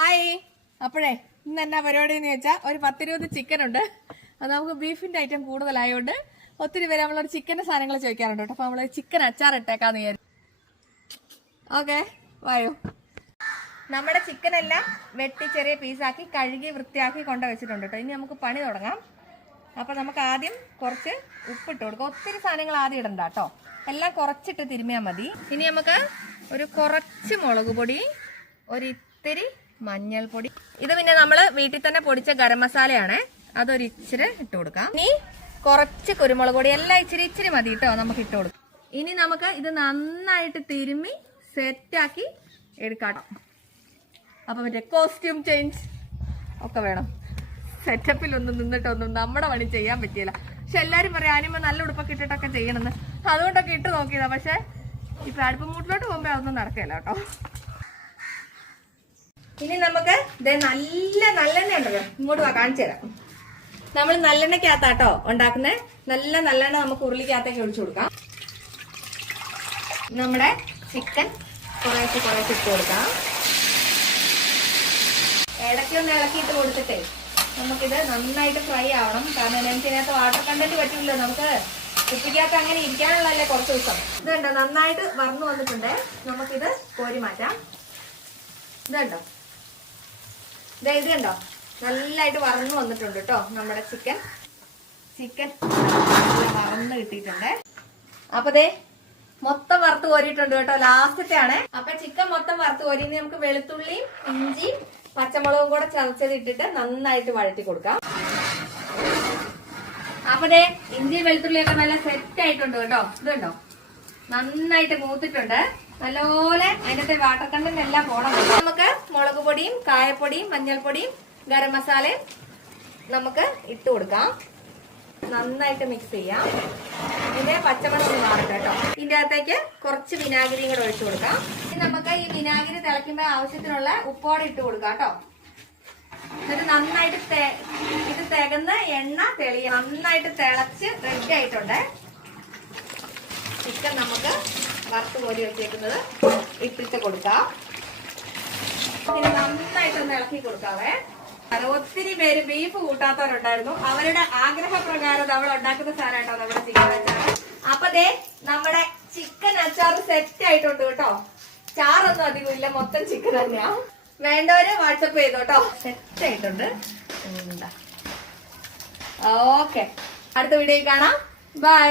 Hi. അപ്പോഴേ ഇന്ന് എന്നാ പരിപാടി എന്ന് വെച്ചാൽ ഒരു പത്തിരുപത് ചിക്കൻ ഉണ്ട്. അത് നമുക്ക് ബീഫിന്റെ ഐറ്റം കൂടുതലായതുകൊണ്ട് ഒത്തിരി പേര് നമ്മളൊരു ചിക്കന്റെ സാധനങ്ങൾ ചോദിക്കാറുണ്ട് കേട്ടോ. അപ്പൊ നമ്മൾ ചിക്കൻ അച്ചാർ ഇട്ടേക്കാന്ന് വിചാരിച്ചു. ഓക്കെ വായോ. നമ്മുടെ ചിക്കൻ എല്ലാം വെട്ടി ചെറിയ പീസാക്കി കഴുകി വൃത്തിയാക്കി കൊണ്ടു വെച്ചിട്ടുണ്ട് കേട്ടോ. ഇനി നമുക്ക് പണി തുടങ്ങാം. അപ്പൊ നമുക്ക് ആദ്യം കുറച്ച് ഉപ്പിട്ട് കൊടുക്കാം. ഒത്തിരി സാധനങ്ങൾ ആദ്യം ഇടണ്ട കേട്ടോ. എല്ലാം കുറച്ചിട്ട് തിരുമ്മിയാൽ മതി. ഇനി നമുക്ക് ഒരു കുറച്ച് മുളക് പൊടി ഒരു ഇത്തിരി മഞ്ഞൾപ്പൊടി. ഇത് പിന്നെ നമ്മൾ വീട്ടിൽ തന്നെ പൊടിച്ച ഗരം മസാലയാണ്. അതൊരു ഇച്ചിരി ഇട്ട് കൊടുക്കാം. ഇനി കുറച്ച് കുരുമുളക് പൊടി എല്ലാം ഇച്ചിരി ഇച്ചിരി മതി കേട്ടോ നമുക്ക് ഇട്ട് കൊടുക്കാം. ഇനി നമുക്ക് ഇത് നന്നായിട്ട് തിരുമ്മി സെറ്റാക്കി എടുക്കാം അപ്പൊ മറ്റേ കോസ്റ്റ്യൂം ചേഞ്ച് ഒക്കെ വേണം. സെറ്റപ്പിൽ സെറ്റപ്പിലൊന്നും നിന്നിട്ടൊന്നും നമ്മുടെ പണി ചെയ്യാൻ പറ്റിയില്ല. പക്ഷെ എല്ലാരും പറയാം ആനിമ നല്ല ഉടുപ്പൊക്കെ ഇട്ടിട്ടൊക്കെ ചെയ്യണമെന്ന് അതുകൊണ്ടൊക്കെ ഇട്ട് നോക്കിയതാ. പക്ഷെ ഇപ്പൊ അടുപ്പ് മൂട്ടിലോട്ട് പോകുമ്പോ അതൊന്നും നടക്കില്ല കേട്ടോ ഇനി നമുക്ക് നല്ല നല്ലെണ്ണ ഉണ്ടല്ലോ. ഇങ്ങോട്ട് വാ കാണിച്ചു തരാം. നമ്മൾ നല്ലെണ്ണക്കകത്താട്ടോ ഉണ്ടാക്കുന്നത് നല്ല നല്ലെണ്ണ നമുക്ക് ഉരുളിക്കകത്തേക്ക് ഒഴിച്ചു കൊടുക്കാം. നമ്മുടെ ചിക്കൻ കുറേശ്ശെ കുറേശ്ശെ ഇട്ട് കൊടുക്കാം. ഇടയ്ക്ക് ഒന്ന് ഇളക്കിയിട്ട് കൊടുത്തിട്ടേ. നമുക്കിത് നന്നായിട്ട് ഫ്രൈ ആവണം. കാരണം എനിക്ക് ഇതിനകത്ത് വാട്ടർ കണ്ടന്റ് പറ്റില്ലല്ലോ നമുക്ക്. കുപ്പിക്കകത്ത് അങ്ങനെ ഇരിക്കാനുള്ളതല്ലേ കുറച്ച് ദിവസം. ഇതുണ്ടോ? നന്നായിട്ട് വറന്നു വന്നിട്ടുണ്ട്. നമുക്കിത് കോരി മാറ്റാം. ഇതുണ്ടോ? ഇത് കണ്ടോ? നല്ലതായിട്ട് വറന്നു വന്നിട്ടുണ്ട് കേട്ടോ നമ്മുടെ ചിക്കൻ ചിക്കൻ വറന്ന് കിട്ടിയിട്ടുണ്ട്. അപ്പൊ ദേ മൊത്തം വറുത്ത് കോരിയിട്ടുണ്ട് കേട്ടോ ലാസ്റ്റത്തെ ആണ്. അപ്പൊ ചിക്കൻ മൊത്തം വറുത്ത് കോരി നമുക്ക് വെളുത്തുള്ളിയും ഇഞ്ചിയും പച്ചമുളകും കൂടെ ചതച്ചത് ഇട്ടിട്ട് നന്നായിട്ട് വഴറ്റി കൊടുക്കാം. അപ്പൊ ദേ ഇഞ്ചി വെളുത്തുള്ളിയൊക്കെ നല്ല സെറ്റ് ആയിട്ടുണ്ട് കേട്ടോ. ഇതുണ്ടോ നന്നായിട്ട് മൂത്തിട്ടുണ്ട്. നല്ലപോലെ അതിന്റെ വാട്ടർ കണ്ടന്റ് എല്ലാം പോണം മുളക് പൊടിയും കായപ്പൊടിയും മഞ്ഞൾപ്പൊടിയും ഗരം മസാലയും നമുക്ക് ഇട്ട് കൊടുക്കാം. നന്നായിട്ട് മിക്സ് ചെയ്യാം. ഇതിന്റെ പച്ചമണം ഒന്ന് മാറട്ടെ കേട്ടോ. ഇതിന്റെ അകത്തേക്ക് കുറച്ച് വിനാഗിരിയും കൂടെ ഒഴിച്ചു കൊടുക്കാം. ഇനി നമുക്ക് ഈ വിനാഗിരി തിളയ്ക്കുമ്പോൾ ആവശ്യത്തിനുള്ള ഉപ്പോടെ ഇട്ട് കൊടുക്കാം കേട്ടോ. എന്നിട്ട് നന്നായിട്ട് ഇത് തികന്ന് എണ്ണ തെളിയ നന്നായിട്ട് തിളച്ച് റെഡി ആയിട്ടുണ്ട്. ചിക്കൻ നമുക്ക് വറുത്ത് കോരി വെച്ചേക്കുന്നത് ഇട്ടിട്ട് കൊടുക്കാം. നന്നായിട്ടൊന്ന് ഇളക്കി കൊടുക്കാവേ. ഒത്തിരി പേര് ബീഫ് കൂട്ടാത്തവരുണ്ടായിരുന്നു. അവരുടെ ആഗ്രഹപ്രകാരം നമ്മൾ ഉണ്ടാക്കുന്ന സാധനമായിട്ടോ നമ്മുടെ ചിക്കൻ അച്ചാർ അപ്പൊ ദേ നമ്മുടെ ചിക്കൻ അച്ചാർ സെറ്റ് ആയിട്ടുണ്ട് കേട്ടോ. ചാറൊന്നും അധികം ഇല്ല മൊത്തം ചിക്കൻ തന്നെയാ. വേണ്ടവര് വാട്സപ്പ് ചെയ്തോട്ടോ സെറ്റ് ആയിട്ടുണ്ട്. ഓക്കെ അടുത്ത വീഡിയോയിൽ കാണാം. ബൈ